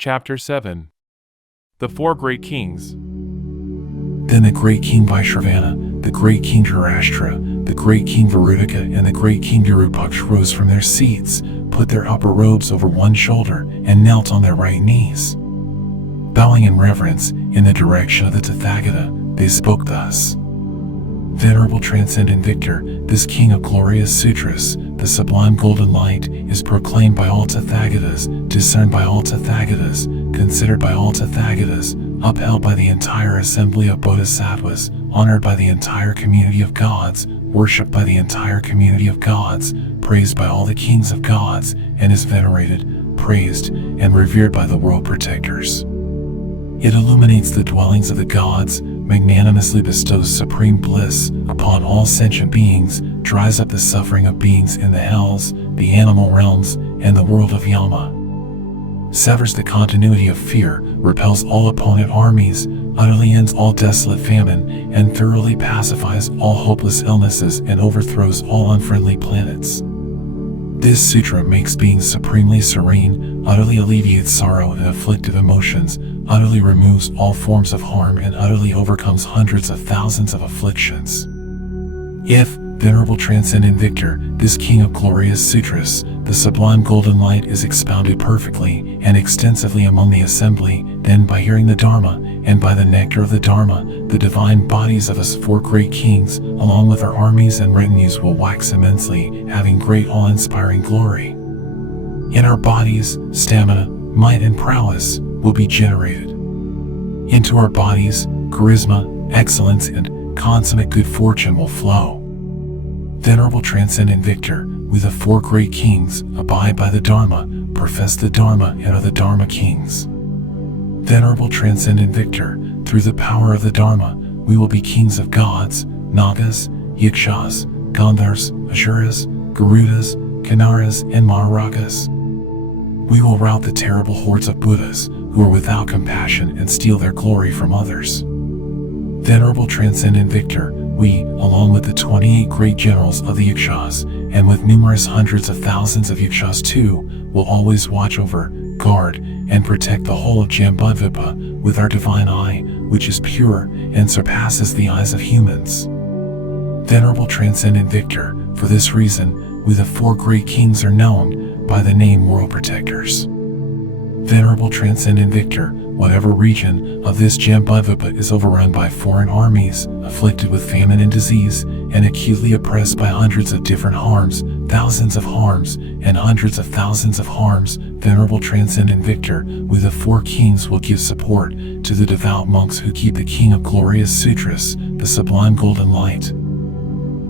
Chapter 7. The Four Great Kings. Then the great king Vaishravana, the great king Dhritarashtra, the great king Virudika, and the great king Virupaksha rose from their seats, put their upper robes over one shoulder, and knelt on their right knees. Bowing in reverence in the direction of the Tathagata, they spoke thus. Venerable Transcendent Victor, this King of glorious sutras, the sublime golden light, is proclaimed by all Tathagatas, discerned by all Tathagatas, considered by all Tathagatas, upheld by the entire assembly of Bodhisattvas, honored by the entire community of gods, worshipped by the entire community of gods, praised by all the kings of gods, and is venerated, praised, and revered by the world protectors. It illuminates the dwellings of the gods, magnanimously bestows supreme bliss upon all sentient beings, dries up the suffering of beings in the hells, the animal realms, and the world of Yama. Severs the continuity of fear, repels all opponent armies, utterly ends all desolate famine, and thoroughly pacifies all hopeless illnesses and overthrows all unfriendly planets. This sutra makes beings supremely serene, utterly alleviates sorrow and afflictive emotions, utterly removes all forms of harm, and utterly overcomes hundreds of thousands of afflictions. If, Venerable Transcendent Victor, this King of glorious sutras, the sublime golden light is expounded perfectly and extensively among the assembly, then by hearing the Dharma, and by the nectar of the Dharma, the divine bodies of us four great kings, along with our armies and retinues, will wax immensely, having great awe-inspiring glory. In our bodies, stamina, might, and prowess will be generated. Into our bodies, charisma, excellence, and consummate good fortune will flow. Venerable Transcendent Victor, we the four great kings abide by the Dharma, profess the Dharma, and are the Dharma kings. Venerable Transcendent Victor, through the power of the Dharma, we will be kings of gods, Nagas, Yakshas, Gandhars, Asuras, Garudas, Kinnaras, and Maharajas. We will rout the terrible hordes of Buddhas who are without compassion and steal their glory from others. Venerable Transcendent Victor, we, along with the 28 great generals of the Yakshas, and with numerous hundreds of thousands of Yakshas too, will always watch over, guard, and protect the whole of Jambudvipa with our divine eye, which is pure and surpasses the eyes of humans. Venerable Transcendent Victor, for this reason, we the four great kings are known by the name World Protectors. Venerable Transcendent Victor, whatever region of this Jambudvipa is overrun by foreign armies, afflicted with famine and disease, and acutely oppressed by hundreds of different harms, thousands of harms, and hundreds of thousands of harms, Venerable Transcendent Victor, we the four kings will give support to the devout monks who keep the King of glorious sutras, the sublime golden light.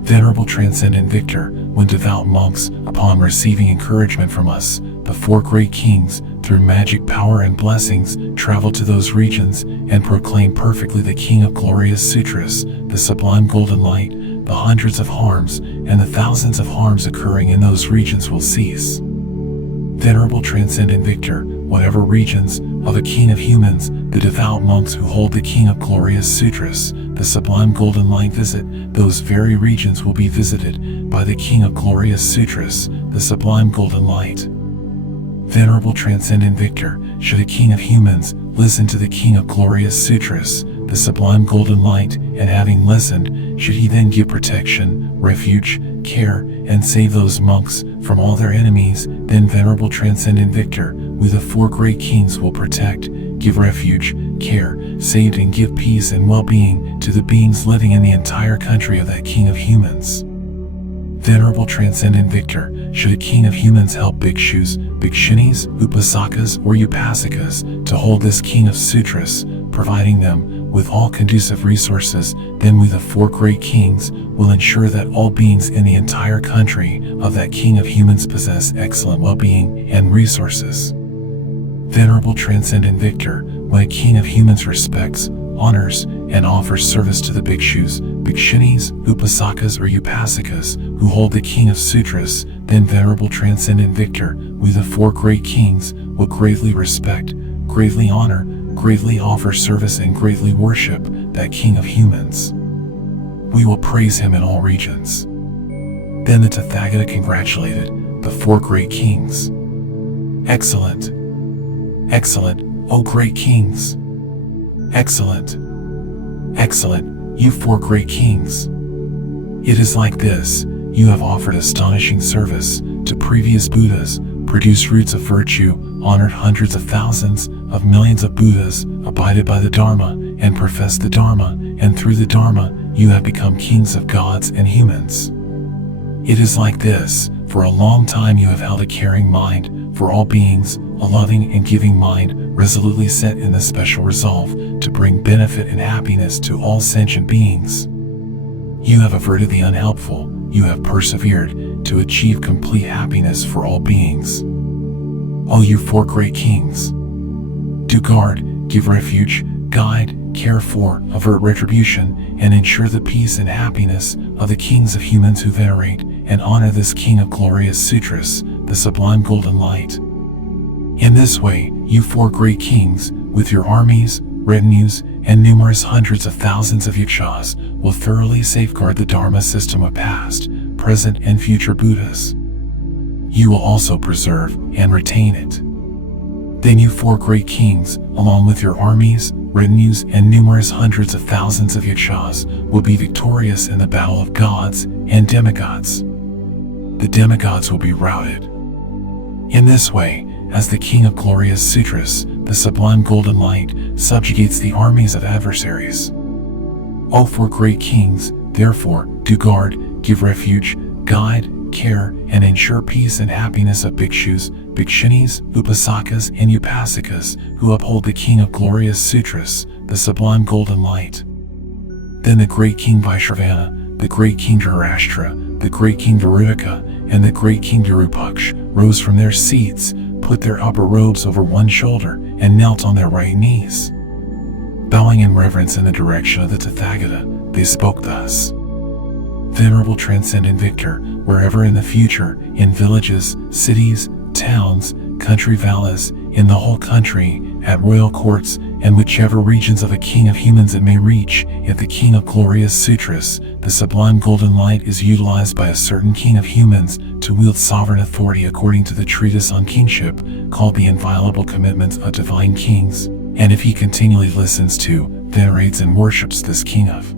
Venerable Transcendent Victor, when devout monks, upon receiving encouragement from us, the four great kings, through magic power and blessings, travel to those regions and proclaim perfectly the King of glorious sutras, the sublime golden light, the hundreds of harms and the thousands of harms occurring in those regions will cease. Venerable Transcendent Victor, whatever regions of a King of humans, the devout monks who hold the King of glorious sutras, the sublime golden light visit, those very regions will be visited by the King of glorious sutras, the sublime golden light. Venerable Transcendent Victor, should a King of humans listen to the King of glorious sutras, the sublime golden light, and having listened, should he then give protection, refuge, care, and save those monks from all their enemies, then Venerable Transcendent Victor, we the four great kings will protect, give refuge, care, save, and give peace and well-being to the beings living in the entire country of that King of humans. Venerable Transcendent Victor, should a King of humans help bhikshus, bhikshunis, upasakas, or upasikas to hold this King of sutras, providing them with all conducive resources, then we the four great kings will ensure that all beings in the entire country of that King of humans possess excellent well-being and resources. Venerable Transcendent Victor, when a King of humans respects, honors, and offers service to the bhikshus, bhikshunis, upasakas, or upasikas who hold the King of sutras, then Venerable Transcendent Victor, we the four great kings will greatly respect, greatly honor, greatly offer service, and greatly worship that King of humans. We will praise him in all regions. Then the Tathagata congratulated the four great kings. Excellent. Excellent, O great kings. Excellent. Excellent, you four great kings. It is like this: you have offered astonishing service to previous Buddhas, produced roots of virtue, honored hundreds of thousands of millions of Buddhas, abided by the Dharma, and professed the Dharma, and through the Dharma, you have become kings of gods and humans. It is like this: for a long time you have held a caring mind for all beings, a loving and giving mind, resolutely set in the special resolve to bring benefit and happiness to all sentient beings. You have averted the unhelpful, you have persevered to achieve complete happiness for all beings. O you four great kings! Do guard, give refuge, guide, care for, avert retribution, and ensure the peace and happiness of the kings of humans who venerate and honor this King of Glorious Sutras, the sublime golden light. In this way, you four great kings, with your armies, retinues, and numerous hundreds of thousands of yakshas, will thoroughly safeguard the Dharma system of past, present, and future Buddhas. You will also preserve and retain it. Then you four great kings, along with your armies, retinues, and numerous hundreds of thousands of yakshas, will be victorious in the battle of gods and demigods. The demigods will be routed. In this way, as the King of Glorious Sutras, the sublime golden light subjugates the armies of adversaries. O four great kings, therefore, do guard, give refuge, guide, care, and ensure peace and happiness of bhikshus, bhikshunis, upasakas, and upasikas who uphold the King of Glorious Sutras, the sublime golden light. Then the great King Vaishravana, the great King Dhritarashtra, the great King Virudika, and the great King Virupaksha rose from their seats, put their upper robes over one shoulder, and knelt on their right knees. Bowing in reverence in the direction of the Tathagata, they spoke thus: Venerable Transcendent Victor, wherever in the future, in villages, cities, towns, country valleys, in the whole country, at royal courts, and whichever regions of a king of humans it may reach, if the King of Glorious Sutras, the sublime golden light, is utilized by a certain king of humans to wield sovereign authority according to the treatise on kingship, called the Inviolable Commitments of Divine Kings, and if he continually listens to, venerates, and worships this King of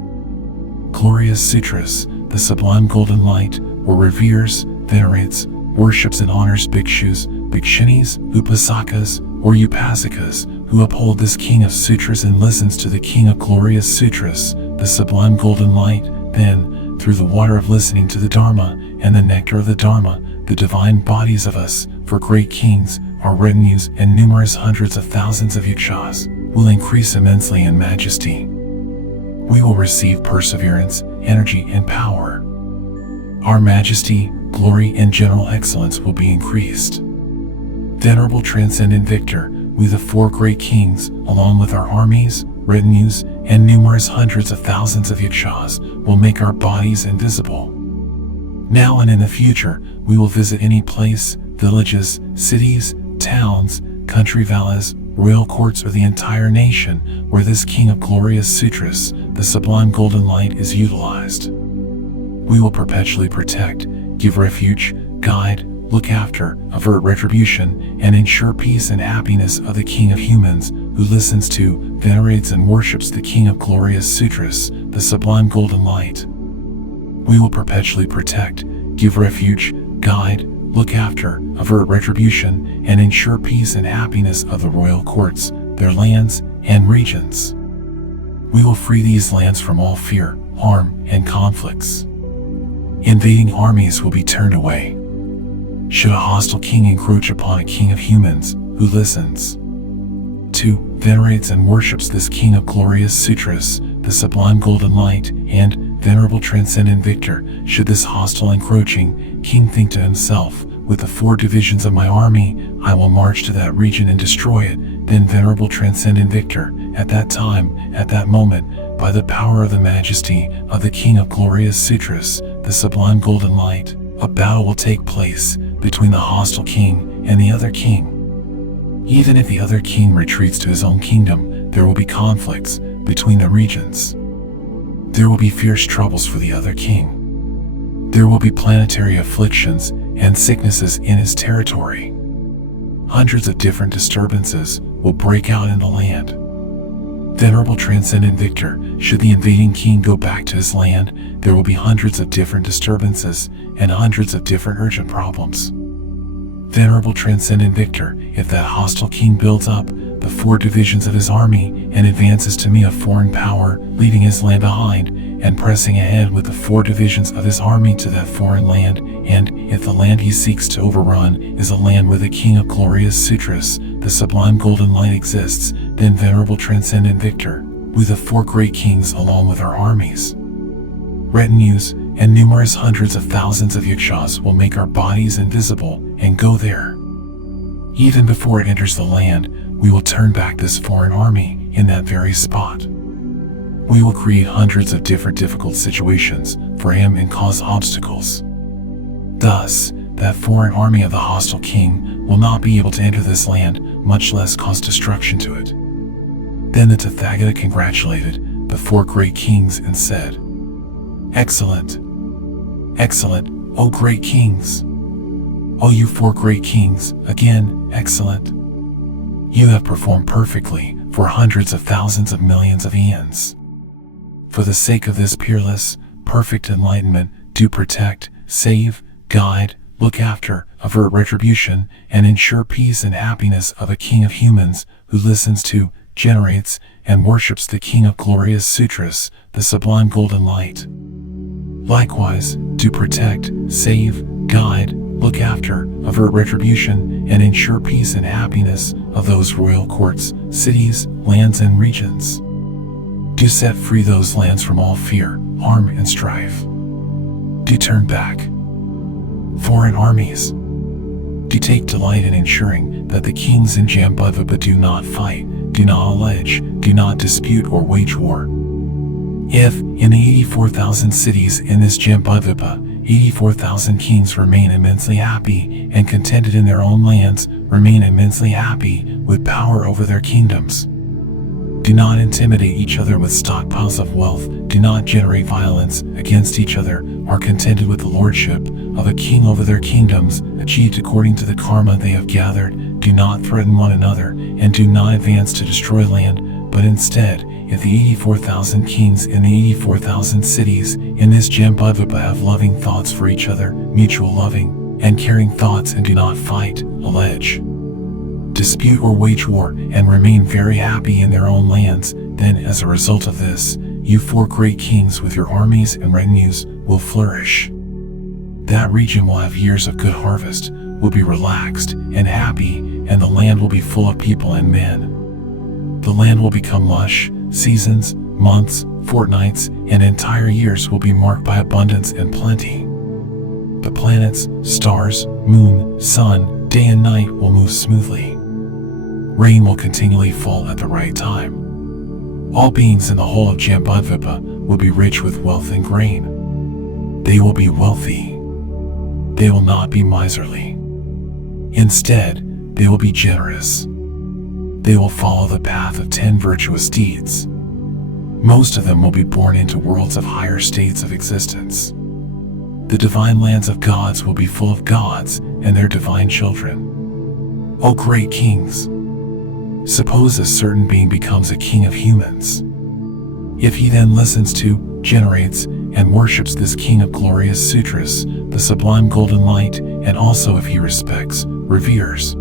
Glorious Sutras, the sublime golden light, or reveres, venerates, worships, and honors bhikshus, bhikshunis, upasakas, or upasikas, who uphold this King of Sutras and listens to the King of Glorious Sutras, the sublime golden light, then, through the water of listening to the Dharma and the nectar of the Dharma, the divine bodies of us, for great kings, our retinues, and numerous hundreds of thousands of yakshas, will increase immensely in majesty. We will receive perseverance, energy, and power. Our majesty, glory, and general excellence will be increased. Venerable Transcendent Victor, we the four great kings, along with our armies, retinues, and numerous hundreds of thousands of yakshas, will make our bodies invisible. Now and in the future, we will visit any place, villages, cities, towns, country valleys, royal courts, or the entire nation where this King of Glorious Sutras, the sublime golden light, is utilized. We will perpetually protect, give refuge, guide, look after, avert retribution, and ensure peace and happiness of the King of Humans, who listens to, venerates, and worships the King of Glorious Sutras, the sublime golden light. We will perpetually protect, give refuge, guide, look after, avert retribution, and ensure peace and happiness of the royal courts, their lands, and regions. We will free these lands from all fear, harm, and conflicts. Invading armies will be turned away. Should a hostile king encroach upon a king of humans, who listens to, venerates, and worships this King of Glorious Sutras, the sublime golden light, and, Venerable Transcendent Victor, should this hostile encroaching king think to himself, with the 4 divisions of my army, I will march to that region and destroy it, then Venerable Transcendent Victor, at that time, at that moment, by the power of the majesty of the King of Glorious Sutras, the sublime golden light, a battle will take place between the hostile king and the other king. Even if the other king retreats to his own kingdom, there will be conflicts between the regions. There will be fierce troubles for the other king. There will be planetary afflictions and sicknesses in his territory. hundreds of different disturbances will break out in the land. Venerable Transcendent Victor, should the invading king go back to his land, there will be hundreds of different disturbances and hundreds of different urgent problems. Venerable Transcendent Victor, if that hostile king builds up the 4 divisions of his army and advances to meet a foreign power, leaving his land behind and pressing ahead with the 4 divisions of his army to that foreign land, and if the land he seeks to overrun is a land where the King of Glorious Sutras, the sublime golden light exists, then Venerable Transcendent Victor, we the 4 great kings along with our armies, retinues, and numerous hundreds of thousands of yakshas will make our bodies invisible and go there. Even before it enters the land, we will turn back this foreign army in that very spot. We will create hundreds of different difficult situations for him and cause obstacles. Thus, that foreign army of the hostile king will not be able to enter this land, much less cause destruction to it. Then the Tathagata congratulated the 4 great kings and said, "Excellent, excellent, O great kings! O you 4 great kings, again, excellent! You have performed perfectly for hundreds of thousands of millions of eons. For the sake of this peerless, perfect enlightenment, do protect, save, guide, look after, avert retribution, and ensure peace and happiness of a king of humans who listens to, generates, and worships the King of Glorious Sutras, the sublime golden light. Likewise, do protect, save, guide, look after, avert retribution, and ensure peace and happiness of those royal courts, cities, lands, and regions. Do set free those lands from all fear, harm, and strife. Do turn back foreign armies. Do take delight in ensuring that the kings in Jambudvipa do not fight, do not allege, do not dispute or wage war. If, in the 84,000 cities in this Jambudvipa, 84,000 kings remain immensely happy and contented in their own lands, remain immensely happy with power over their kingdoms. Do not intimidate each other with stockpiles of wealth, do not generate violence against each other, are contented with the lordship of a king over their kingdoms, achieved according to the karma they have gathered, do not threaten one another, and do not advance to destroy land, but instead, if the 84,000 kings in the 84,000 cities in this Jambudvipa have loving thoughts for each other, mutual loving and caring thoughts, and do not fight, allege, dispute or wage war, and remain very happy in their own lands, then as a result of this, you 4 great kings with your armies and retinues will flourish. That region will have years of good harvest, will be relaxed and happy, and the land will be full of people and men. The land will become lush, seasons, months, fortnights, and entire years will be marked by abundance and plenty. The planets, stars, moon, sun, day and night will move smoothly. Rain will continually fall at the right time. All beings in the whole of Jambudvipa will be rich with wealth and grain. They will be wealthy. They will not be miserly. Instead, they will be generous. They will follow the path of 10 virtuous deeds. Most of them will be born into worlds of higher states of existence. The divine lands of gods will be full of gods and their divine children. O great kings! Suppose a certain being becomes a king of humans. If he then listens to, generates, and worships this King of Glorious Sutras, the sublime golden light, and also if he respects, reveres,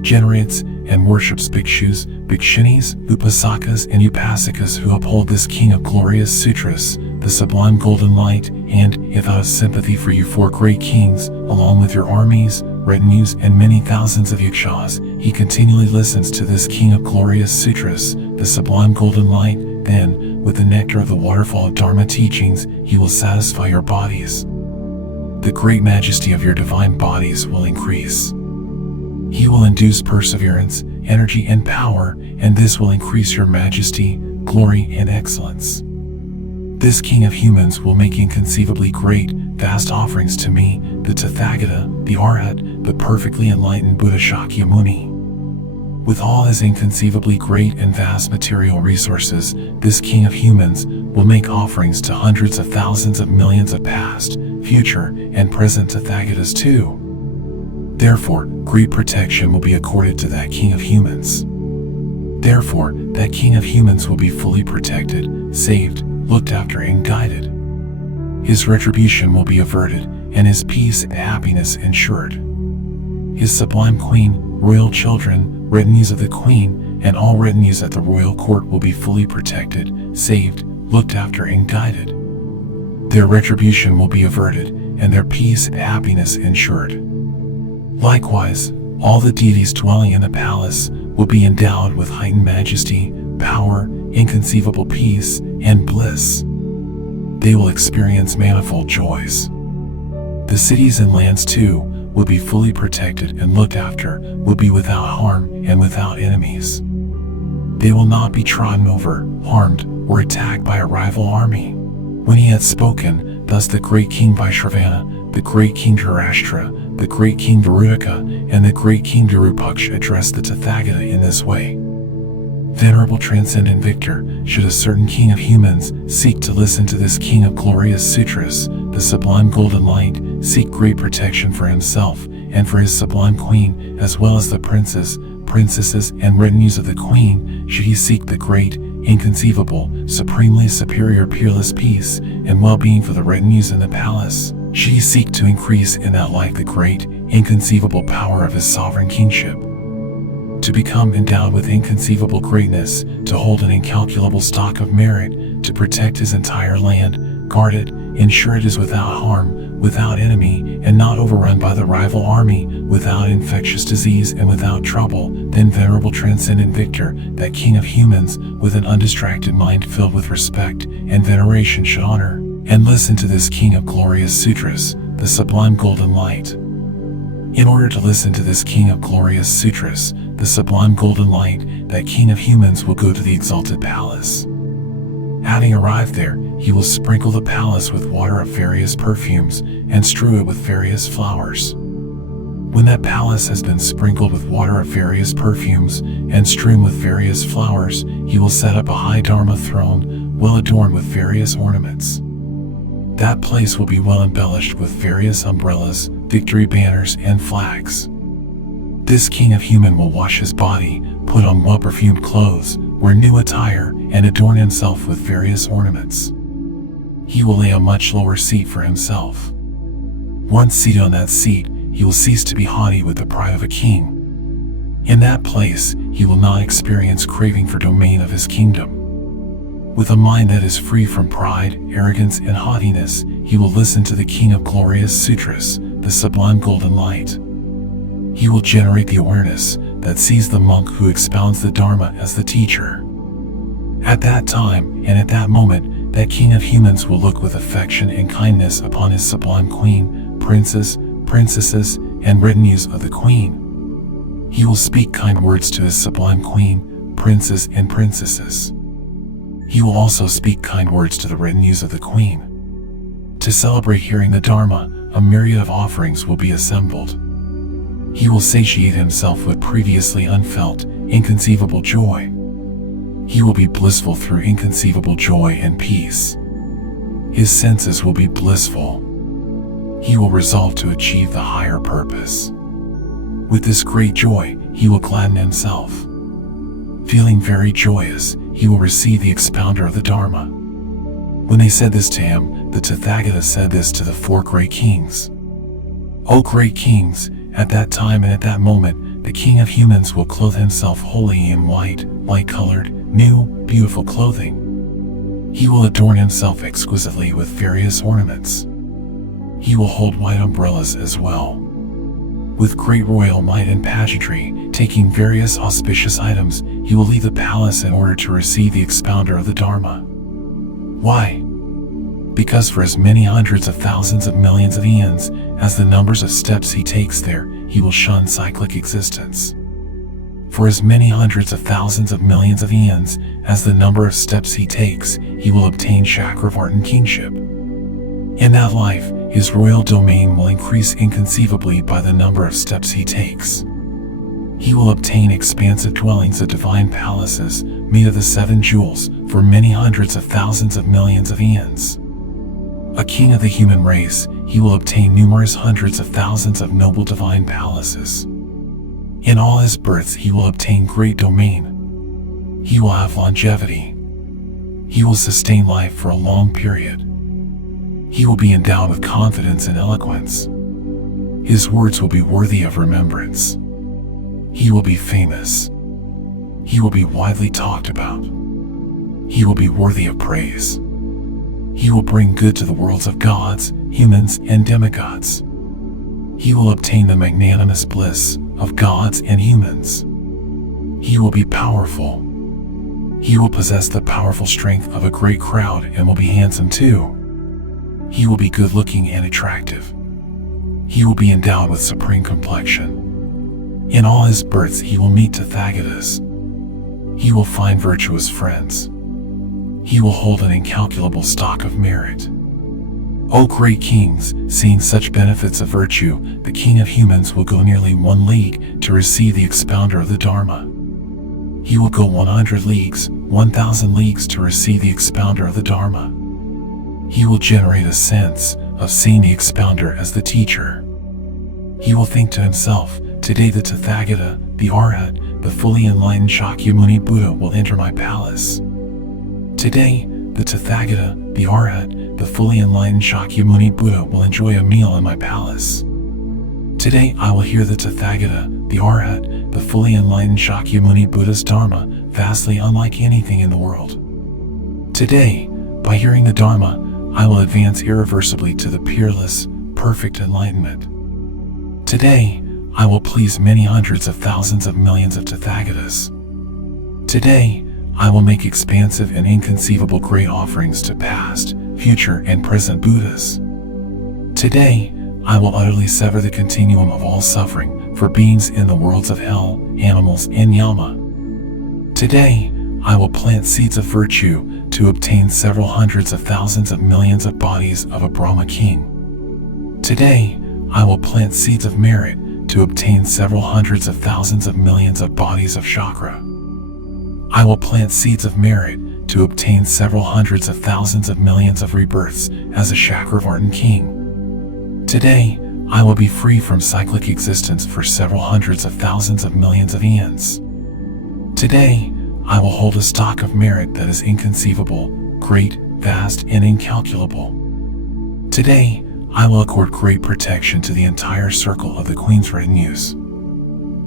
generates, and worships bhikshus, bhikshunis, upasakas, and upasikas who uphold this King of Glorious Sutras, the sublime golden light, and, if out of sympathy for you 4 great kings, along with your armies, retinues, and many thousands of yakshas, he continually listens to this King of Glorious Sutras, the sublime golden light, then, with the nectar of the waterfall of Dharma teachings, he will satisfy your bodies. The great majesty of your divine bodies will increase. He will induce perseverance, energy, and power, and this will increase your majesty, glory, and excellence. This King of humans will make inconceivably great, vast offerings to me, the Tathagata, the Arhat, the perfectly enlightened Buddha Shakyamuni. With all his inconceivably great and vast material resources, this King of humans will make offerings to hundreds of thousands of millions of past, future, and present Tathagatas too. Therefore, great protection will be accorded to that king of humans. Therefore, that king of humans will be fully protected, saved, looked after, and guided. His retribution will be averted, and his peace and happiness ensured. His sublime queen, royal children, retinues of the queen, and all retinues at the royal court will be fully protected, saved, looked after, and guided. Their retribution will be averted, and their peace and happiness ensured. Likewise, all the deities dwelling in the palace will be endowed with heightened majesty, power, inconceivable peace, and bliss. They will experience manifold joys. The cities and lands too will be fully protected and looked after, will be without harm and without enemies. They will not be trodden over, harmed, or attacked by a rival army. When he had spoken, thus the great king Vaishravana, the great king Dhritarashtra, the great king Virudika, and the great king Virupaksha addressed the Tathagata in this way. Venerable Transcendent Victor, should a certain king of humans seek to listen to this king of glorious sutras, the sublime golden light, seek great protection for himself and for his sublime queen, as well as the princes, princesses, and retinues of the queen, should he seek the great, inconceivable, supremely superior peerless peace and well-being for the retinues in the palace, should he seek to increase in that life the great, inconceivable power of his sovereign kingship, to become endowed with inconceivable greatness, to hold an incalculable stock of merit, to protect his entire land, guard it, ensure it is without harm, without enemy, and not overrun by the rival army, without infectious disease and without trouble, then Venerable Transcendent Victor, that king of humans, with an undistracted mind filled with respect and veneration should honor and listen to this king of glorious sutras, the sublime golden light. In order to listen to this king of glorious sutras, the sublime golden light, that king of humans will go to the exalted palace. Having arrived there, he will sprinkle the palace with water of various perfumes and strew it with various flowers. When that palace has been sprinkled with water of various perfumes and strewn with various flowers, he will set up a high Dharma throne, well adorned with various ornaments. That place will be well embellished with various umbrellas, victory banners, and flags. This king of human will wash his body, put on well-perfumed clothes, wear new attire, and adorn himself with various ornaments. He will lay a much lower seat for himself. Once seated on that seat, he will cease to be haughty with the pride of a king. In that place, he will not experience craving for domain of his kingdom. With a mind that is free from pride, arrogance, and haughtiness, he will listen to the king of glorious sutras, the sublime golden light. He will generate the awareness that sees the monk who expounds the Dharma as the teacher. At that time and at that moment, that king of humans will look with affection and kindness upon his sublime queen, princes, princesses, and retinues of the queen. He will speak kind words to his sublime queen, princes, and princesses. He will also speak kind words to the retinues of the queen. To celebrate hearing the Dharma, a myriad of offerings will be assembled. He will satiate himself with previously unfelt, inconceivable joy. He will be blissful through inconceivable joy and peace. His senses will be blissful. He will resolve to achieve the higher purpose. With this great joy, he will gladden himself. Feeling very joyous, he will receive the expounder of the Dharma. When they said this to him, the Tathagata said this to the four great kings. O great kings, at that time and at that moment, the king of humans will clothe himself wholly in white, light-colored, new, beautiful clothing. He will adorn himself exquisitely with various ornaments. He will hold white umbrellas as well. With great royal might and pageantry, taking various auspicious items, he will leave the palace in order to receive the expounder of the Dharma. Why? Because for as many hundreds of thousands of millions of eons as the numbers of steps he takes there, he will shun cyclic existence. For as many hundreds of thousands of millions of eons as the number of steps he takes, he will obtain Chakravartin kingship. In that life, his royal domain will increase inconceivably by the number of steps he takes. He will obtain expansive dwellings of divine palaces made of the 7 jewels for many hundreds of thousands of millions of eons. A king of the human race, he will obtain numerous hundreds of thousands of noble divine palaces. In all his births he will obtain great domain. He will have longevity. He will sustain life for a long period. He will be endowed with confidence and eloquence. His words will be worthy of remembrance. He will be famous. He will be widely talked about. He will be worthy of praise. He will bring good to the worlds of gods, humans, and demigods. He will obtain the magnanimous bliss of gods and humans. He will be powerful. He will possess the powerful strength of a great crowd and will be handsome too. He will be good-looking and attractive. He will be endowed with supreme complexion. In all his births he will meet Tathagatas. He will find virtuous friends. He will hold an incalculable stock of merit. O great kings, seeing such benefits of virtue, the king of humans will go nearly 1 league to receive the expounder of the Dharma. He will go 100 leagues, 1,000 leagues to receive the expounder of the Dharma. He will generate a sense of seeing the expounder as the teacher. He will think to himself, today the Tathagata, the Arhat, the fully enlightened Shakyamuni Buddha will enter my palace. Today, the Tathagata, the Arhat, the fully enlightened Shakyamuni Buddha will enjoy a meal in my palace. Today I will hear the Tathagata, the Arhat, the fully enlightened Shakyamuni Buddha's Dharma, vastly unlike anything in the world. Today, by hearing the Dharma, I will advance irreversibly to the peerless, perfect enlightenment. Today, I will please many hundreds of thousands of millions of Tathagatas. Today, I will make expansive and inconceivable great offerings to past, future, and present Buddhas. Today, I will utterly sever the continuum of all suffering for beings in the worlds of hell, animals, and Yama. Today, I will plant seeds of virtue to obtain several hundreds of thousands of millions of bodies of a Brahma king. Today, I will plant seeds of merit to obtain several hundreds of thousands of millions of bodies of chakra. I will plant seeds of merit to obtain several hundreds of thousands of millions of rebirths as a Chakravartin king. Today, I will be free from cyclic existence for several hundreds of thousands of millions of eons. Today, I will hold a stock of merit that is inconceivable, great, vast, and incalculable. Today, I will accord great protection to the entire circle of the Queen's retinues.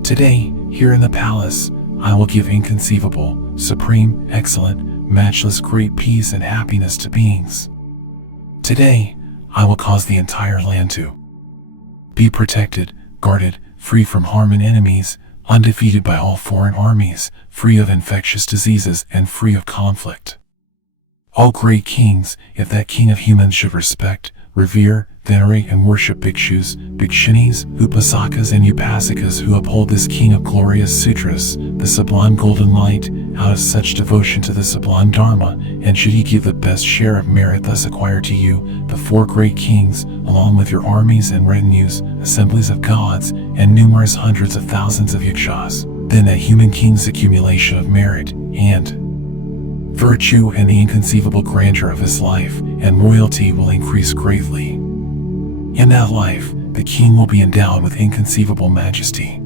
Today, here in the palace, I will give inconceivable, supreme, excellent, matchless great peace and happiness to beings. Today, I will cause the entire land to be protected, guarded, free from harm and enemies, undefeated by all foreign armies, free of infectious diseases, and free of conflict. O great kings, if that king of humans should respect, revere, venerate, and worship bhikshus, bhikshunis, upasakas, and upasikas who uphold this king of glorious sutras, the sublime golden light, out of such devotion to the sublime Dharma, and should he give the best share of merit thus acquired to you, the 4 great kings, along with your armies and retinues, assemblies of gods, and numerous hundreds of thousands of yakshas, then that human king's accumulation of merit, and virtue, and the inconceivable grandeur of his life and royalty will increase greatly. In that life, the king will be endowed with inconceivable majesty.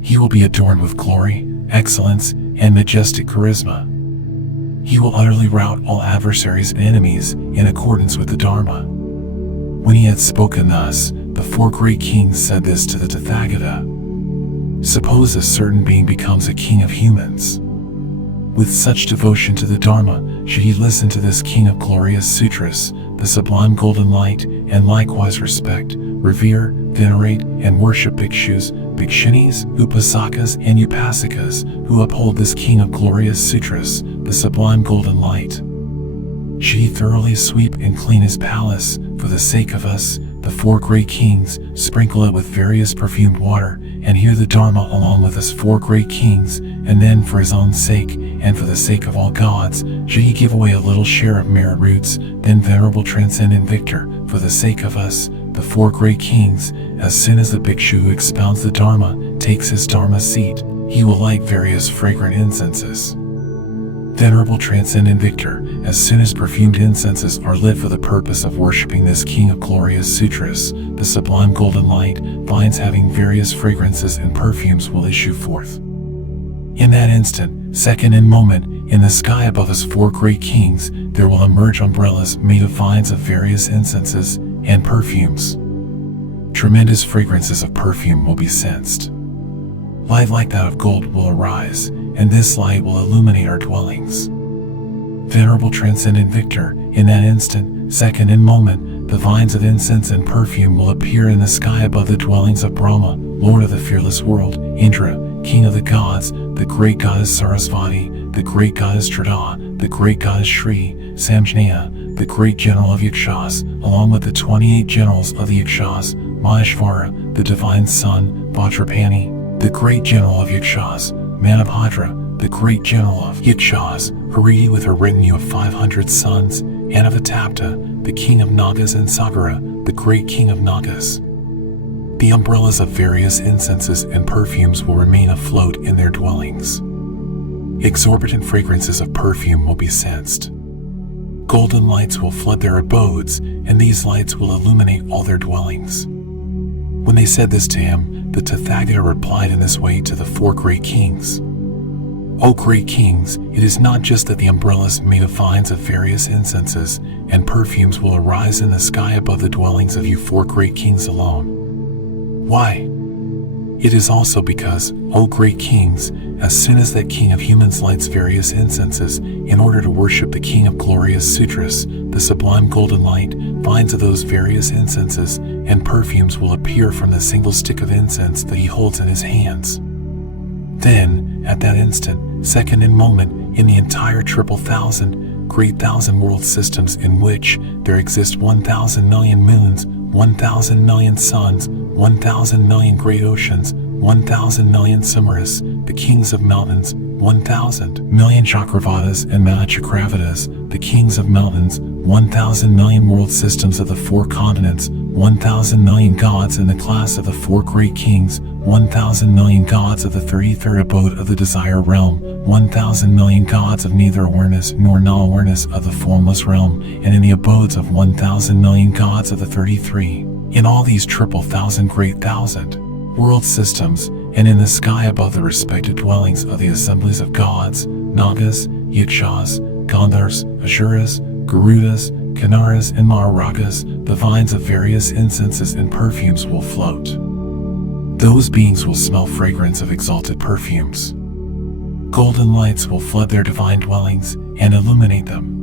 He will be adorned with glory, excellence, and majestic charisma. He will utterly rout all adversaries and enemies in accordance with the Dharma. When he had spoken thus, the 4 great kings said this to the Tathagata. Suppose a certain being becomes a king of humans. With such devotion to the Dharma, should he listen to this king of glorious sutras, the sublime golden light, and likewise respect, revere, venerate, and worship bhikshus, bhikshunis, upasakas, and upasikas who uphold this king of glorious sutras, the sublime golden light. Should he thoroughly sweep and clean his palace, for the sake of us, the 4 great kings, sprinkle it with various perfumed water, and hear the Dharma along with us 4 great kings, and then for his own sake, and for the sake of all gods, should he give away a little share of merit roots, then venerable transcendent victor, for the sake of us, the 4 great kings, as soon as the bhikshu who expounds the Dharma takes his Dharma seat, he will light various fragrant incenses. Venerable Transcendent Victor, as soon as perfumed incenses are lit for the purpose of worshipping this King of Glorious Sutras, the sublime golden light, vines having various fragrances and perfumes will issue forth. In that instant, second and moment, in the sky above us 4 great kings, there will emerge umbrellas made of vines of various incenses and perfumes. Tremendous fragrances of perfume will be sensed. Light like that of gold will arise, and this light will illuminate our dwellings. Venerable Transcendent Victor, in that instant, second and moment, the vines of incense and perfume will appear in the sky above the dwellings of Brahma, Lord of the fearless world, Indra, King of the gods, the great goddess Sarasvati, the great goddess Trada, the great goddess Shri, Samjnaya, the great general of Yakshas, along with the 28 generals of the Yakshas, Maheshvara, the divine son, Vajrapani, the great general of Yakshas, Manabhadra, the great general of Yakshas, Hariti with her retinue of 500 sons, and of Atapta, the king of Nagas, and Sagara, the great king of Nagas. The umbrellas of various incenses and perfumes will remain afloat in their dwellings. Exorbitant fragrances of perfume will be sensed. Golden lights will flood their abodes, and these lights will illuminate all their dwellings. When they said this to him, the Tathagata replied in this way to the 4 great kings. O great kings, it is not just that the umbrellas made of vines of various incenses and perfumes will arise in the sky above the dwellings of you 4 great kings alone. Why? It is also because, O great kings, as soon as that king of humans lights various incenses in order to worship the king of glorious sutras, the sublime golden light, vines of those various incenses and perfumes will appear from the single stick of incense that he holds in his hands. Then, at that instant, second and moment, in the entire triple thousand, great thousand world systems in which there exist 1,000 million moons, 1,000 million suns, 1,000 million great oceans, 1,000 million Samaras, the kings of mountains, 1,000 million Chakravatas and Mahachakravatas, the kings of mountains, 1,000 million world systems of the 4 continents, 1,000 million gods in the class of the 4 great kings, 1,000 million gods of the 33rd abode of the desire realm, 1,000 million gods of neither awareness nor non-awareness of the formless realm, and in the abodes of 1,000 million gods of the 33. In all these triple thousand great thousand world systems, and in the sky above the respective dwellings of the assemblies of gods, Nagas, Yakshas, Gandhars, Asuras, Garudas, Kanaras, and Maharagas, the vines of various incenses and perfumes will float. Those beings will smell fragrance of exalted perfumes. Golden lights will flood their divine dwellings and illuminate them.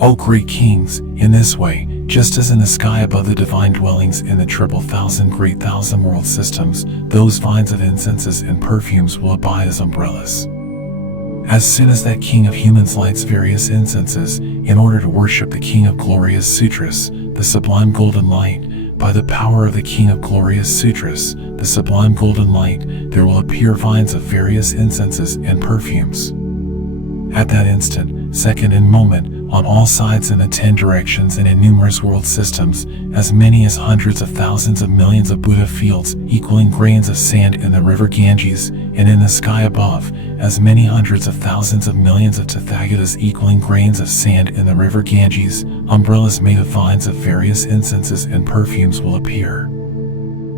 O great kings, in this way, just as in the sky above the divine dwellings in the triple thousand great thousand world systems, those vines of incenses and perfumes will abide as umbrellas. As soon as that king of humans lights various incenses in order to worship the king of glorious sutras, the sublime golden light, by the power of the king of glorious sutras, the sublime golden light, there will appear vines of various incenses and perfumes. At that instant, second and moment, on all sides in the 10 directions and in numerous world systems, as many as hundreds of thousands of millions of Buddha fields equaling grains of sand in the river Ganges, and in the sky above, as many hundreds of thousands of millions of Tathagatas equaling grains of sand in the river Ganges, umbrellas made of vines of various incenses and perfumes will appear.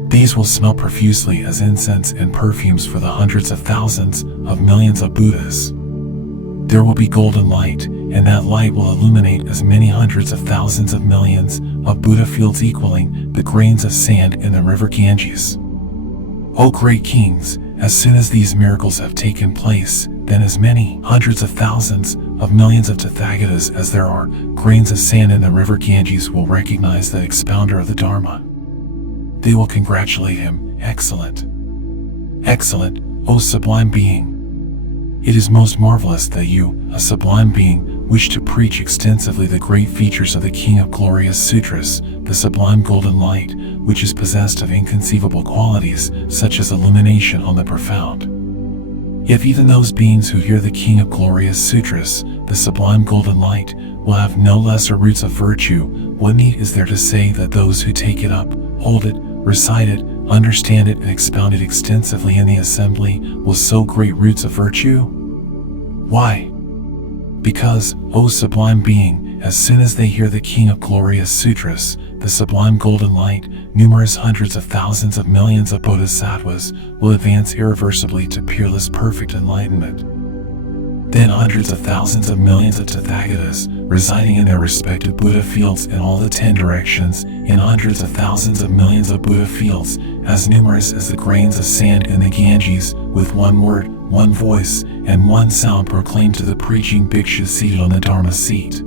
These will smell profusely as incense and perfumes for the hundreds of thousands of millions of Buddhas. There will be golden light, and that light will illuminate as many hundreds of thousands of millions of Buddha fields equaling the grains of sand in the river Ganges. O great kings, as soon as these miracles have taken place, then as many hundreds of thousands of millions of Tathagatas as there are grains of sand in the river Ganges will recognize the expounder of the Dharma. They will congratulate him, excellent, excellent, O sublime being. It is most marvelous that you, a sublime being, wish to preach extensively the great features of the King of Glorious Sutras, the sublime golden light, which is possessed of inconceivable qualities, such as illumination on the profound. If even those beings who hear the King of Glorious Sutras, the sublime golden light, will have no lesser roots of virtue, what need is there to say that those who take it up, hold it, recite it, understand it, and expound it extensively in the assembly will sow great roots of virtue? Why? Because, O sublime being, as soon as they hear the King of Glorious Sutras, the sublime golden light, numerous hundreds of thousands of millions of bodhisattvas will advance irreversibly to peerless perfect enlightenment. Then hundreds of thousands of millions of Tathagatas, residing in their respective Buddha fields in all the 10 directions, in hundreds of thousands of millions of Buddha fields, as numerous as the grains of sand in the Ganges, with one word, one voice, and one sound proclaim to the preaching bhikshu seated on the Dharma seat.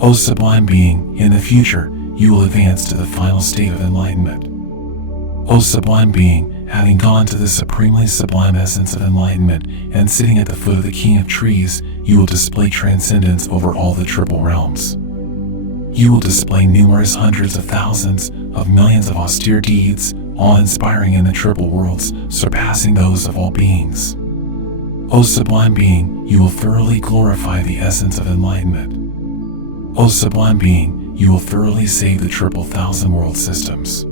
O sublime being, in the future, you will advance to the final state of enlightenment. O sublime being, having gone to the supremely sublime essence of enlightenment, and sitting at the foot of the King of Trees, you will display transcendence over all the triple realms. You will display numerous hundreds of thousands of millions of austere deeds, awe-inspiring in the triple worlds, surpassing those of all beings. O sublime being, you will thoroughly glorify the essence of enlightenment. O sublime being, you will thoroughly save the triple thousand world systems.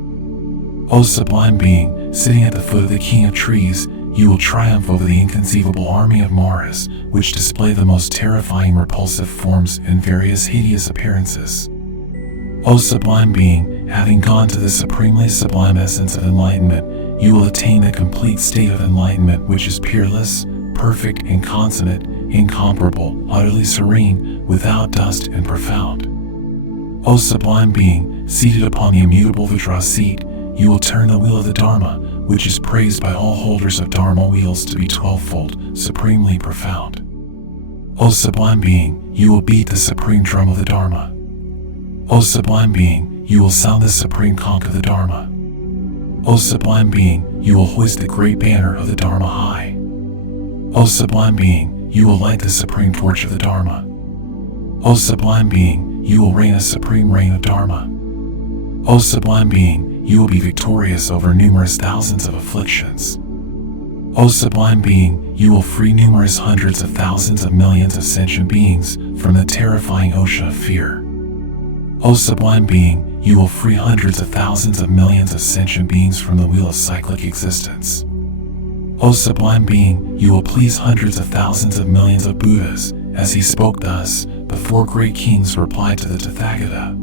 O sublime being, sitting at the foot of the King of Trees, you will triumph over the inconceivable army of Maras, which display the most terrifying repulsive forms in various hideous appearances. O sublime being, having gone to the supremely sublime essence of enlightenment, you will attain the complete state of enlightenment which is peerless, perfect, inconsonant, incomparable, utterly serene, without dust, and profound. O sublime being, seated upon the immutable Vajra seat, you will turn the wheel of the Dharma, which is praised by all holders of Dharma wheels to be 12-fold, supremely profound. O sublime being, you will beat the supreme drum of the Dharma. O sublime being, you will sound the supreme conch of the Dharma. O sublime being, you will hoist the great banner of the Dharma high. O sublime being, you will light the supreme torch of the Dharma. O sublime being, you will reign a supreme reign of Dharma. O sublime being, you will be victorious over numerous thousands of afflictions. O sublime being, you will free numerous hundreds of thousands of millions of sentient beings from the terrifying ocean of fear. O sublime being, you will free hundreds of thousands of millions of sentient beings from the wheel of cyclic existence. O sublime being, you will please hundreds of thousands of millions of Buddhas. As he spoke thus, the 4 great kings replied to the Tathagata.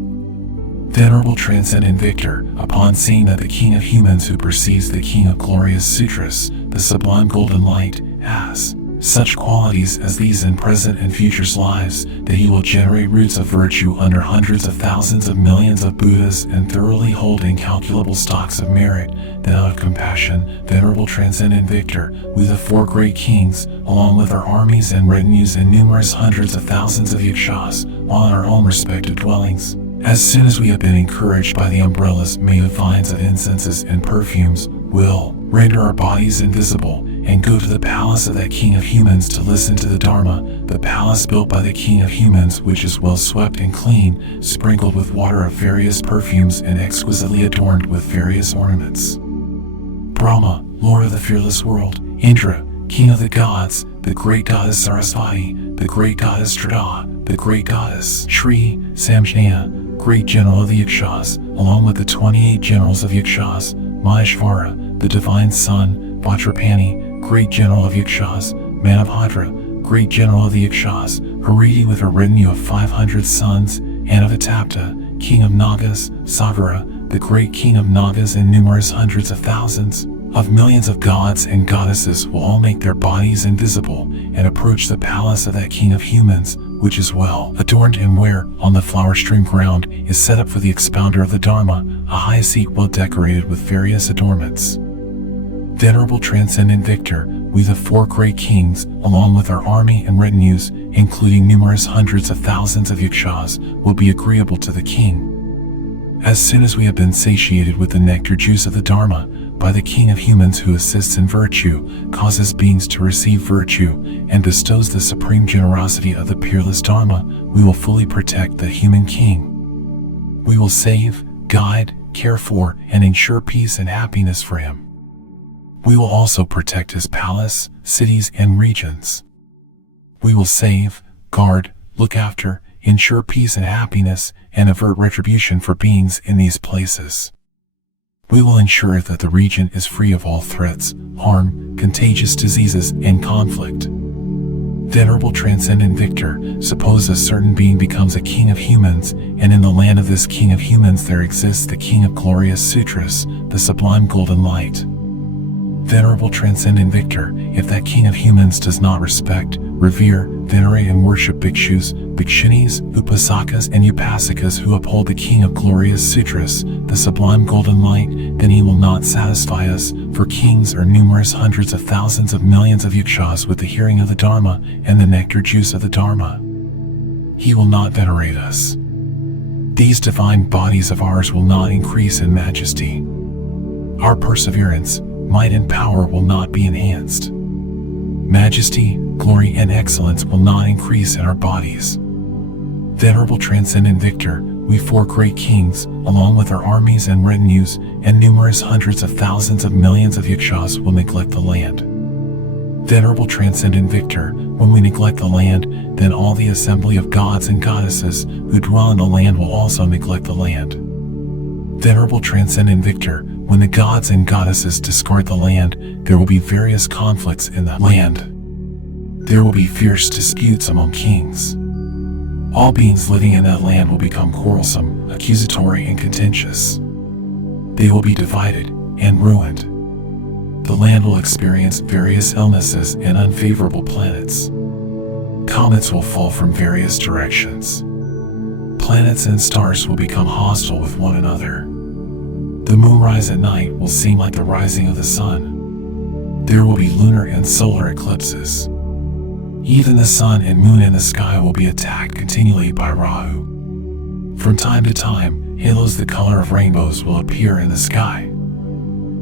Venerable Transcendent Victor, upon seeing that the King of Humans who perceives the King of Glorious Sutras, the sublime golden light, has such qualities as these in present and future's lives, that he will generate roots of virtue under hundreds of thousands of millions of Buddhas and thoroughly hold incalculable stocks of merit, then out of compassion, Venerable Transcendent Victor, we the 4 great kings, along with our armies and retinues and numerous hundreds of thousands of yakshas, while in our own respective dwellings, as soon as we have been encouraged by the umbrellas made of vines of incenses and perfumes, will render our bodies invisible, and go to the palace of that King of Humans to listen to the Dharma, the palace built by the King of Humans, which is well swept and clean, sprinkled with water of various perfumes and exquisitely adorned with various ornaments. Brahma, Lord of the fearless world, Indra, King of the gods, the great goddess Sarasvati, the great goddess Strada, the great goddess Shri, Samjnaya, great general of the Yakshas, along with the 28 generals of Yakshas, Maheshvara, the divine son, Vajrapani, great general of Yakshas, Manabhadra, great general of the Yakshas, Hariti with her retinue of 500 sons, Anavatapta, king of Nagas, Sagara, the great king of Nagas, and numerous hundreds of thousands of millions of gods and goddesses will all make their bodies invisible and approach the palace of that King of Humans, which is well adorned, and where, on the flower-strewn ground, is set up for the expounder of the Dharma, a high seat well decorated with various adornments. Venerable Transcendent Victor, we the 4 great kings, along with our army and retinues, including numerous hundreds of thousands of yakshas, will be agreeable to the king. As soon as we have been satiated with the nectar juice of the Dharma, by the King of Humans who assists in virtue, causes beings to receive virtue, and bestows the supreme generosity of the peerless Dharma, we will fully protect the human king. We will save, guide, care for, and ensure peace and happiness for him. We will also protect his palace, cities, and regions. We will save, guard, look after, ensure peace and happiness, and avert retribution for beings in these places. We will ensure that the region is free of all threats, harm, contagious diseases, and conflict. Venerable Transcendent Victor, suppose a certain being becomes a king of humans, and in the land of this king of humans there exists the king of glorious sutras, the sublime golden light. Venerable Transcendent Victor, if that king of humans does not respect, revere, venerate and worship bhikshus, bhikshunis, upasakas and upasakas who uphold the king of glorious sutras, the sublime golden light, then he will not satisfy us, for kings are numerous hundreds of thousands of millions of yakshas with the hearing of the Dharma and the nectar juice of the Dharma. He will not venerate us. These divine bodies of ours will not increase in majesty. Our perseverance, might and power will not be enhanced. Majesty, glory and excellence will not increase in our bodies. Venerable Transcendent Victor, we four great kings, along with our armies and retinues, and numerous hundreds of thousands of millions of yakshas will neglect the land. Venerable Transcendent Victor, when we neglect the land, then all the assembly of gods and goddesses who dwell in the land will also neglect the land. Venerable Transcendent Victor, when the gods and goddesses discard the land, there will be various conflicts in the land. There will be fierce disputes among kings. All beings living in that land will become quarrelsome, accusatory, and contentious. They will be divided and ruined. The land will experience various illnesses and unfavorable planets. Comets will fall from various directions. Planets and stars will become hostile with one another. The moonrise at night will seem like the rising of the sun. There will be lunar and solar eclipses. Even the sun and moon in the sky will be attacked continually by Rahu. From time to time, halos the color of rainbows will appear in the sky.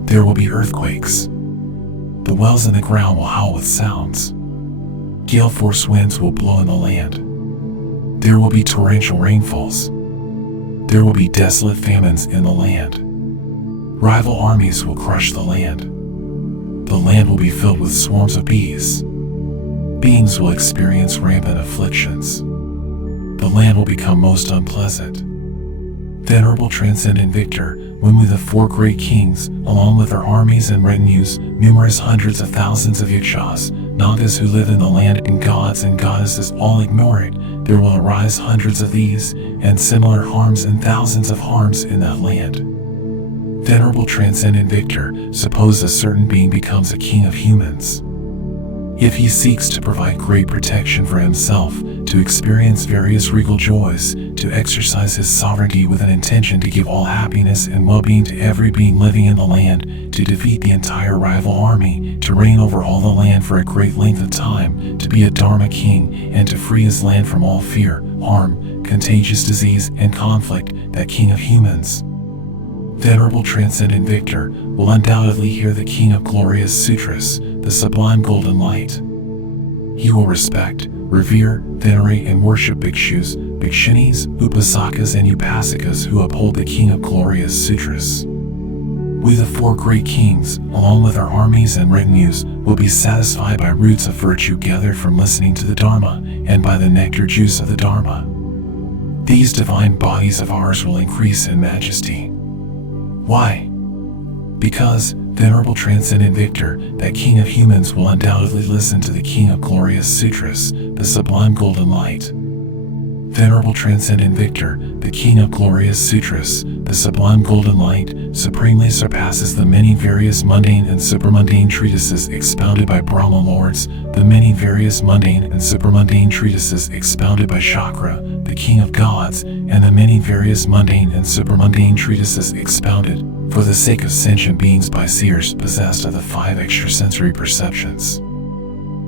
There will be earthquakes. The wells in the ground will howl with sounds. Gale force winds will blow in the land. There will be torrential rainfalls. There will be desolate famines in the land. Rival armies will crush the land. The land will be filled with swarms of bees. Beings will experience rampant afflictions. The land will become most unpleasant. Venerable Transcendent Victor, when we the four great kings, along with our armies and retinues, numerous hundreds of thousands of yakshas, nagas who live in the land and gods and goddesses all ignore it, there will arise hundreds of these, and similar harms and thousands of harms in that land. Venerable Transcendent Victor, suppose a certain being becomes a king of humans. If he seeks to provide great protection for himself, to experience various regal joys, to exercise his sovereignty with an intention to give all happiness and well-being to every being living in the land, to defeat the entire rival army, to reign over all the land for a great length of time, to be a Dharma king, and to free his land from all fear, harm, contagious disease, and conflict, that king of humans. Venerable Transcendent Victor will undoubtedly hear the king of glorious sutras, the sublime golden light. He will respect, revere, venerate, and worship bhikshus, bhikshunis, upasakas, and upasakas who uphold the king of glorious sutras. We the four great kings, along with our armies and retinues, will be satisfied by roots of virtue gathered from listening to the Dharma, and by the nectar juice of the Dharma. These divine bodies of ours will increase in majesty. Why? Because, Venerable Transcendent Victor, that king of humans will undoubtedly listen to the king of glorious sutras, the sublime golden light. Venerable Transcendent Victor, the king of glorious sutras, the sublime golden light, supremely surpasses the many various mundane and supramundane treatises expounded by Brahma lords, the many various mundane and supramundane treatises expounded by Chakra, the king of gods, and the many various mundane and supramundane treatises expounded, for the sake of sentient beings by seers possessed of the five extrasensory perceptions.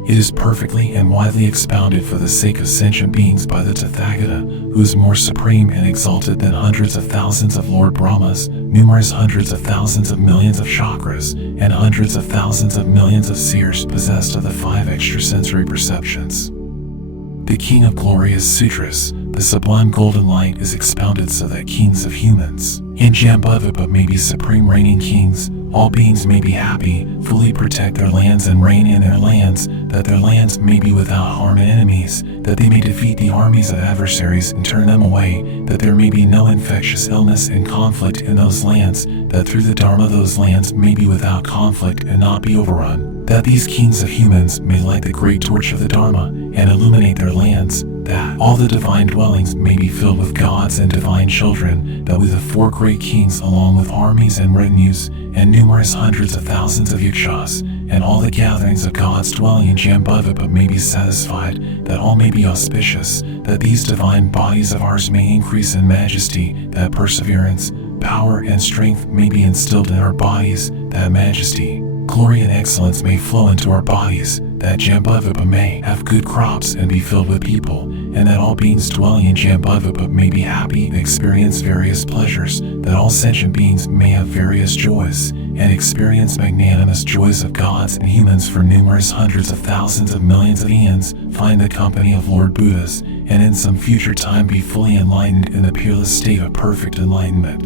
It is perfectly and widely expounded for the sake of sentient beings by the Tathagata, who is more supreme and exalted than hundreds of thousands of Lord Brahmas, numerous hundreds of thousands of millions of chakras, and hundreds of thousands of millions of seers possessed of the five extrasensory perceptions. The King of Glorious Sutras, the sublime golden light, is expounded so that kings of humans, in Jambudvipa, may be supreme reigning kings, all beings may be happy, fully protect their lands and reign in their lands, that their lands may be without harm and enemies, that they may defeat the armies of adversaries and turn them away, that there may be no infectious illness and conflict in those lands, that through the Dharma those lands may be without conflict and not be overrun, that these kings of humans may light the great torch of the Dharma, and illuminate their lands, that all the divine dwellings may be filled with gods and divine children, that with the 4 great kings along with armies and retinues, and numerous hundreds of thousands of yakshas, and all the gatherings of gods dwelling in Jambudvipa may be satisfied, that all may be auspicious, that these divine bodies of ours may increase in majesty, that perseverance, power, and strength may be instilled in our bodies, that majesty, glory, and excellence may flow into our bodies, that Jambudvipa may have good crops and be filled with people, and that all beings dwelling in Jambudvipa may be happy and experience various pleasures, that all sentient beings may have various joys, and experience magnanimous joys of gods and humans for numerous hundreds of thousands of millions of eons, find the company of Lord Buddhas, and in some future time be fully enlightened in the peerless state of perfect enlightenment.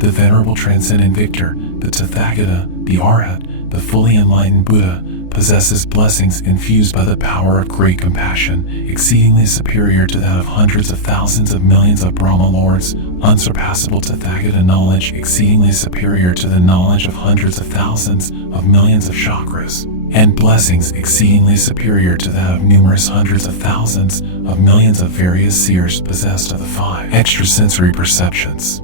The Venerable Transcendent Victor, the Tathagata, the Arhat, the fully enlightened Buddha, possesses blessings infused by the power of great compassion, exceedingly superior to that of hundreds of thousands of millions of Brahma lords, unsurpassable Tathagata knowledge exceedingly superior to the knowledge of hundreds of thousands of millions of chakras, and blessings exceedingly superior to that of numerous hundreds of thousands of millions of various seers possessed of the 5 extrasensory perceptions.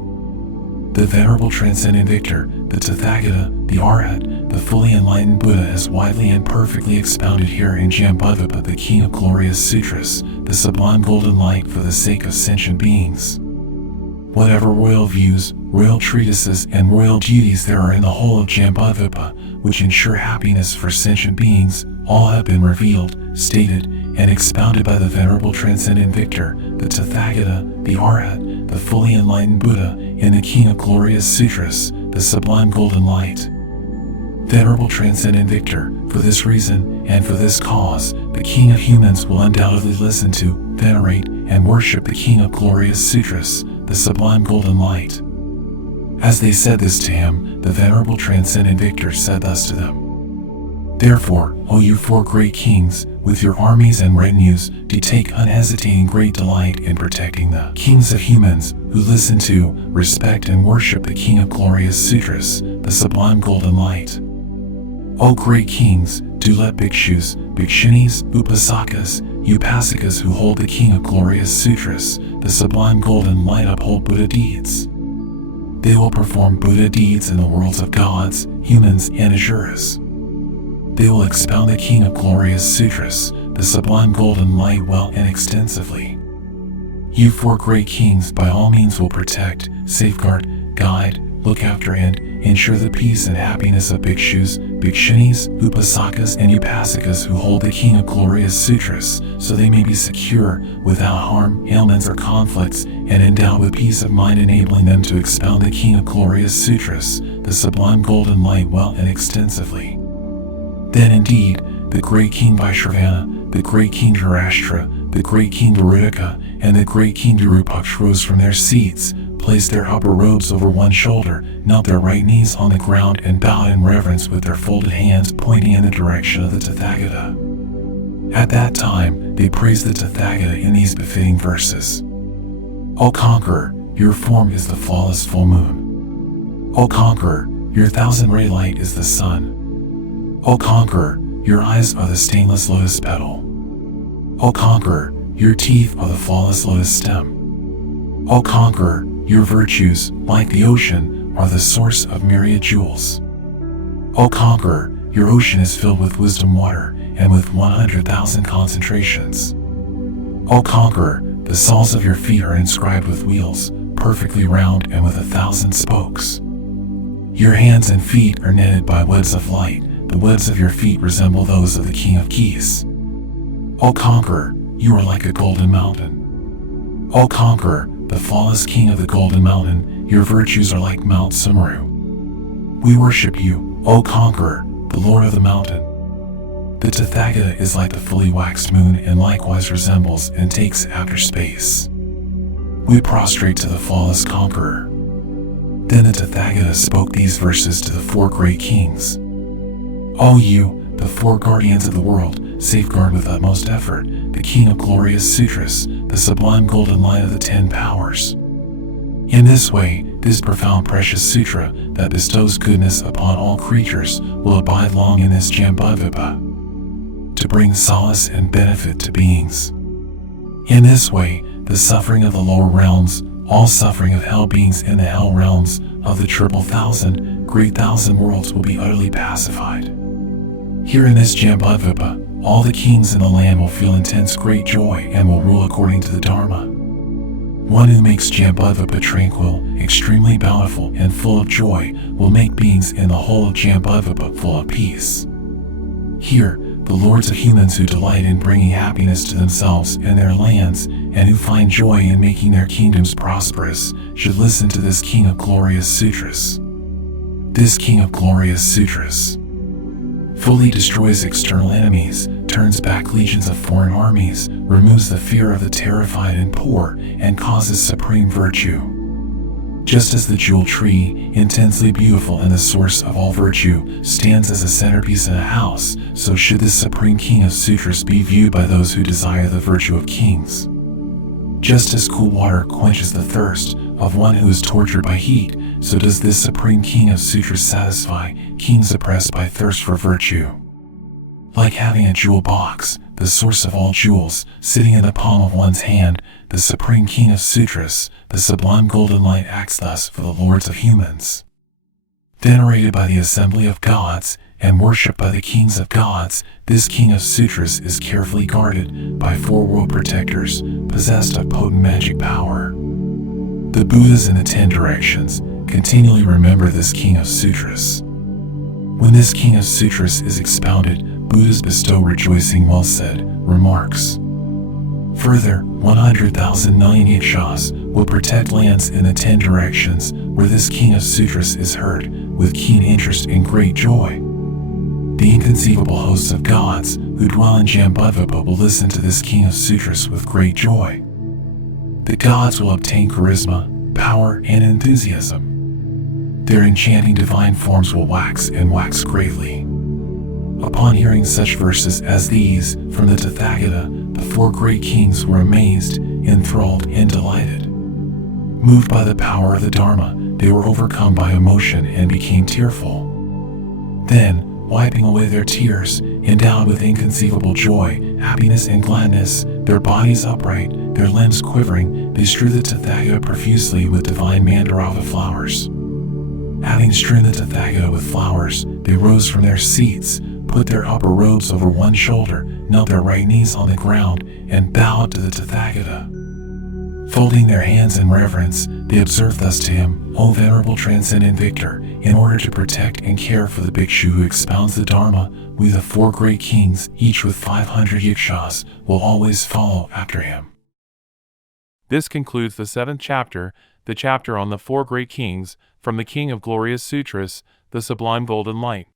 The Venerable Transcendent Victor, the Tathagata, the Arhat, the fully enlightened Buddha has widely and perfectly expounded here in Jambudvipa the King of Glorious Sutras, the sublime golden light for the sake of sentient beings. Whatever royal views, royal treatises, and royal duties there are in the whole of Jambudvipa, which ensure happiness for sentient beings, all have been revealed, stated, and expounded by the Venerable Transcendent Victor, the Tathagata, the Arhat, the fully enlightened Buddha, in the King of Glorious Sutras, the sublime golden light. Venerable Transcendent Victor, for this reason, and for this cause, the King of Humans will undoubtedly listen to, venerate, and worship the King of Glorious Sutras, the sublime golden light. As they said this to him, the Venerable Transcendent Victor said thus to them: Therefore, O you 4 great kings, with your armies and retinues, do take unhesitating great delight in protecting the kings of humans, who listen to, respect, and worship the King of Glorious Sutras, the sublime golden light. O great kings, do let bhikshus, bhikshunis, upasakas, upasikas who hold the King of Glorious Sutras, the sublime golden light uphold Buddha deeds. They will perform Buddha deeds in the worlds of gods, humans, and asuras. They will expound the King of Glorious Sutras, the sublime golden light well and extensively. You 4 great kings by all means will protect, safeguard, guide, look after, and ensure the peace and happiness of bhikshus, bhikshunis, upasakas, and upasikas who hold the King of Glorious Sutras, so they may be secure, without harm, ailments, or conflicts, and endowed with peace of mind, enabling them to expound the King of Glorious Sutras, the sublime golden light well and extensively. Then indeed, the great King Vaishravana, the great King Dhritarashtra, the great King Viruddhaka, and the great King Virupaksha rose from their seats, placed their upper robes over one shoulder, knelt their right knees on the ground, and bowed in reverence with their folded hands pointing in the direction of the Tathagata. At that time, they praised the Tathagata in these befitting verses. O Conqueror, your form is the flawless full moon. O Conqueror, your 1,000-ray light is the sun. O Conqueror, your eyes are the stainless lotus petal. O Conqueror, your teeth are the flawless lotus stem. O Conqueror, your virtues, like the ocean, are the source of myriad jewels. O Conqueror, your ocean is filled with wisdom water, and with 100,000 concentrations. O Conqueror, the soles of your feet are inscribed with wheels, perfectly round and with 1,000 spokes. Your hands and feet are netted by webs of light. The webs of your feet resemble those of the King of Geese. O Conqueror, you are like a golden mountain. O Conqueror, the flawless King of the Golden Mountain, your virtues are like Mount Sumeru. We worship you, O Conqueror, the Lord of the Mountain. The Tathagata is like the fully waxed moon and likewise resembles and takes after space. We prostrate to the flawless Conqueror. Then the Tathagata spoke these verses to the 4 great kings. O you, the 4 guardians of the world, safeguard with utmost effort the King of Glorious Sutras, the sublime golden light of the 10 powers. In this way, this profound precious sutra that bestows goodness upon all creatures will abide long in this Jambudvipa. to bring solace and benefit to beings. In this way, the suffering of the lower realms, all suffering of hell beings in the hell realms of the triple thousand, great thousand worlds will be utterly pacified. Here in this Jambudvipa, all the kings in the land will feel intense great joy and will rule according to the Dharma. One who makes Jambudvipa tranquil, extremely bountiful, and full of joy will make beings in the whole of Jambudvipa full of peace. Here, the lords of humans who delight in bringing happiness to themselves and their lands, and who find joy in making their kingdoms prosperous, should listen to this King of Glorious Sutras. This King of Glorious Sutras fully destroys external enemies, turns back legions of foreign armies, removes the fear of the terrified and poor, and causes supreme virtue. Just as the jewel tree, intensely beautiful and the source of all virtue, stands as a centerpiece in a house, so should this Supreme King of Sutras be viewed by those who desire the virtue of kings. Just as cool water quenches the thirst of one who is tortured by heat, so does this Supreme King of Sutras satisfy kings oppressed by thirst for virtue. Like having a jewel box, the source of all jewels, sitting in the palm of one's hand, the Supreme King of Sutras, the sublime golden light acts thus for the lords of humans. Venerated by the assembly of gods, and worshipped by the kings of gods, this King of Sutras is carefully guarded by 4 world protectors, possessed of potent magic power. The Buddhas in the 10 directions continually remember this King of Sutras. When this King of Sutras is expounded, Buddhas bestow rejoicing well said remarks. Further, 100,000 million yakshas will protect lands in the 10 directions where this King of Sutras is heard, with keen interest and great joy. The inconceivable hosts of gods who dwell in Jambudvipa will listen to this King of Sutras with great joy. The gods will obtain charisma, power, and enthusiasm. Their enchanting divine forms will wax and wax greatly. Upon hearing such verses as these from the Tathagata, the 4 great kings were amazed, enthralled, and delighted. Moved by the power of the Dharma, they were overcome by emotion and became tearful. Then, wiping away their tears, endowed with inconceivable joy, happiness, and gladness, their bodies upright, their limbs quivering, they strew the Tathagata profusely with divine Mandarava flowers. Having strewn the Tathagata with flowers, they rose from their seats, put their upper robes over one shoulder, knelt their right knees on the ground, and bowed to the Tathagata. Folding their hands in reverence, they observed thus to him, O venerable transcendent victor, in order to protect and care for the bhikshu who expounds the Dharma, we the 4 great kings, each with 500 yakshas, will always follow after him. This concludes the 7th chapter, the chapter on the 4 great kings, from the King of Glorious Sutras, the Sublime Golden Light.